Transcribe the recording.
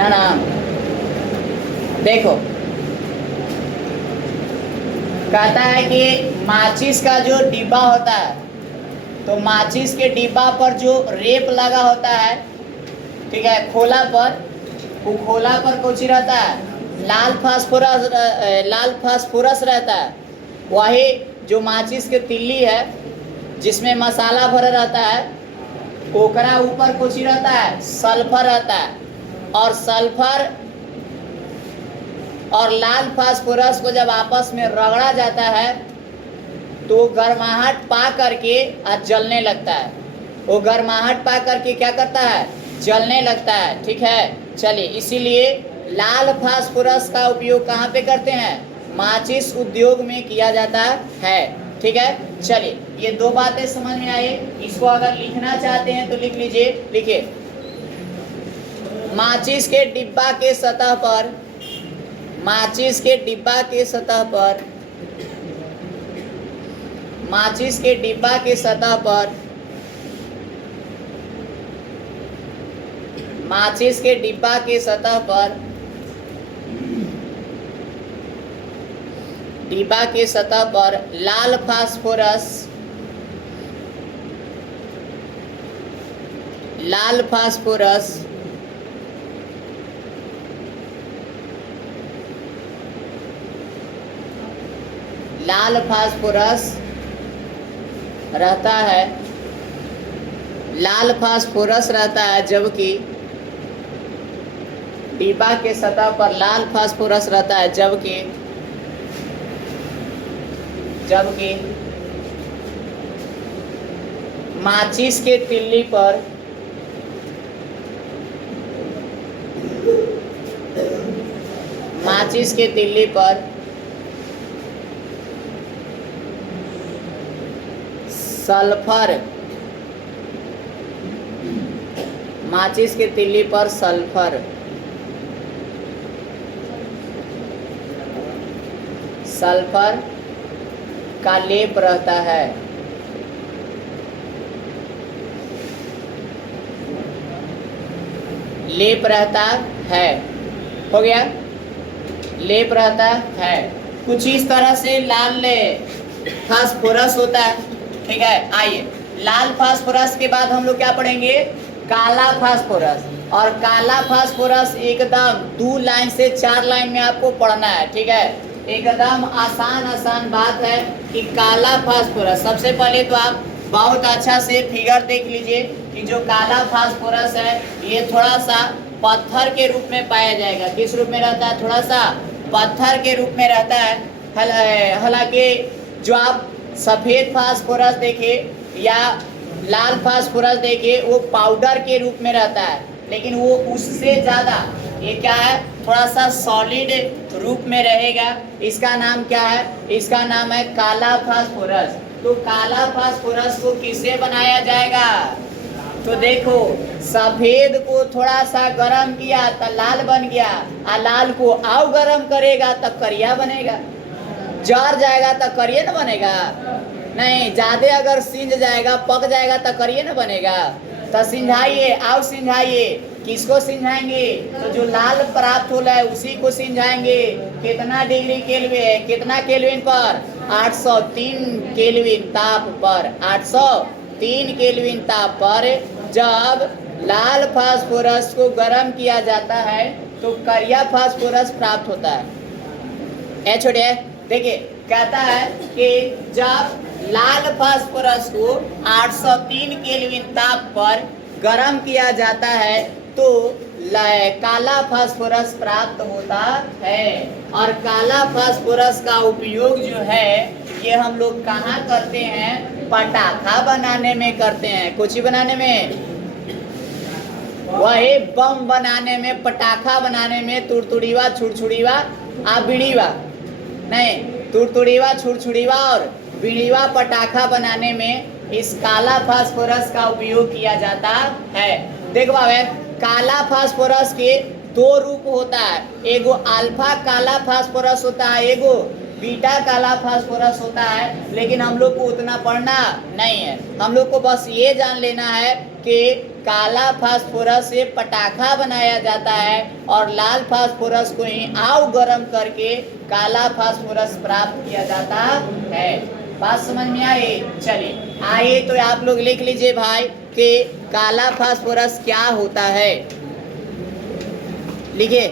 ना ना, देखो कहता है कि माचिस का जो डिब्बा होता है, तो माचिस के डिब्बा पर जो रेप लगा होता है, ठीक है, खोला पर, वो खोला पर कुछ रहता है, लाल फास्फोरस रहता है। वही जो माचिस के तिल्ली है जिसमें मसाला भरा रहता है, ओकरा ऊपर कुछ रहता है, सल्फर रहता है। और सल्फर और लाल फास्फोरस को जब आपस में रगड़ा जाता है तो गर्माहट पा करके जलने लगता है। वो गर्माहट पा करके क्या करता है, जलने लगता है। ठीक है, चलिए, इसीलिए लाल फास्फोरस का उपयोग कहाँ पे करते हैं, माचिस उद्योग में किया जाता है। ठीक है, चलिए, ये दो बातें समझ में आई। इसको अगर लिखना चाहते हैं तो लिख लीजिए, लिखिए, माचिस के डिब्बा के सतह पर, माचिस के डिब्बा के सतह पर, माचिस के डिब्बा के सतह पर, माचिस के डिब्बा के सतह पर, डिब्बा के सतह पर लाल फास्फोरस, लाल फास्फोरस लाल फास्फोरस रहता है, लाल फास्फोरस रहता है, जबकि डिब्बा के सतह पर लाल फास्फोरस रहता है, जबकि माचिस के तिल्ली पर, माचिस के तिल्ली पर सल्फर, माचिस के तिल्ली पर सल्फर, सल्फर का लेप रहता है। लेप रहता है, हो गया, लेप रहता है। कुछ इस तरह से लाल फास्फोरस होता है। ठीक है, आइए, लाल फास्फोरस के बाद हम लोग क्या पढ़ेंगे, काला फास्फोरस। और काला फास्फोरस एकदम 2 लाइन से 4 लाइन में आपको पढ़ना है। ठीक है, एकदम आसान बात है कि काला फास्फोरस, सबसे पहले तो आप बहुत अच्छा से फिगर देख लीजिए कि जो काला फास्फोरस है ये थोड़ा सा पत्थर के रूप में पाया जाएगा। किस रूप में रहता है, थोड़ा सा पत्थर के रूप में रहता है। हालांकि जो आप सफ़ेद फास्फोरस देखिए या लाल फास्फोरस देखिए वो पाउडर के रूप में रहता है, लेकिन वो उससे ज़्यादा, ये क्या है, थोड़ा सा सॉलिड रूप में रहेगा। इसका नाम क्या है, इसका नाम है काला फास्फोरस। तो काला फास्फोरस को किससे बनाया जाएगा, तो देखो, सफेद को थोड़ा सा गर्म किया तो लाल बन गया, और लाल को और गर्म करेगा तब करिया बनेगा। जर जाएगा तो करिए न बनेगा, नहीं, ज्यादा अगर सिंझ जाएगा, पक जाएगा तो करिए न बनेगा। तो सिंझाइए, आओ सिंझाइए। किसको सिंझाएंगे, तो जो लाल प्राप्त हो रहा है उसी को सिंझाएंगे। कितना डिग्री केल्विन, कितना केल्विन पर, 803 केल्विन ताप पर, 803 केल्विन ताप पर जब लाल फास्फोरस को गर्म किया जाता है तो करिया फास्फोरस प्राप्त होता है। छोड़िए, देखिए, कहता है कि जब लाल फास्फोरस को 803 केल्विन ताप पर गर्म किया जाता है तो काला फास्फोरस प्राप्त होता है। और काला फास्फोरस का उपयोग जो है ये हम लोग कहाँ करते हैं, पटाखा बनाने में करते हैं। कुछ ही बनाने में, वही बम बनाने में, पटाखा बनाने में, तुड़तुड़ीवा, छुड़छुड़ीवा, बीड़ीवा, नहीं, तुड़तुड़ीवा, छुड़छुड़ीवा और बीड़ीवा पटाखा बनाने में इस काला फास्फोरस का उपयोग किया जाता है। देखो भाई, काला फास्फोरस के 2 रूप होता है, एगो अल्फा काला फास्फोरस होता है, एगो बीटा काला फास्फोरस होता है। लेकिन हम लोग को उतना पढ़ना नहीं है, हम लोग को बस ये जान लेना है कि काला फास्फोरस से पटाखा बनाया जाता है और लाल फास्फोरस को ही आग गर्म करके काला फास्फोरस प्राप्त किया जाता है। बात समझ में आई? चलिए आइए तो आप लोग लिख लीजिए भाई कि काला फास्फोरस क्या होता है। लिखिए,